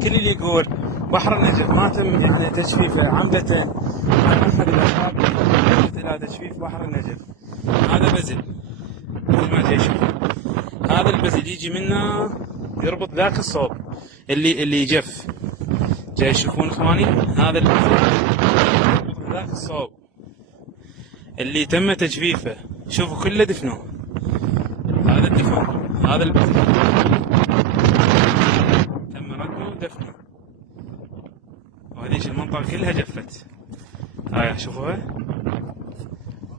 كل اللي يقول بحر النجف ما تم يعني تجفيفه عمدة عن احد الاشخاص الى تجفيف بحر النجف، هذا بزل مثل ما تشوف. هذا البزل يجي منه يربط ذاك الصوب اللي يجف. جاي تشوفون اخواني، هذا البزل يربط ذاك الصوب اللي تم تجفيفه. شوفوا كله دفنوه، هذا الدفن، هذا البزل.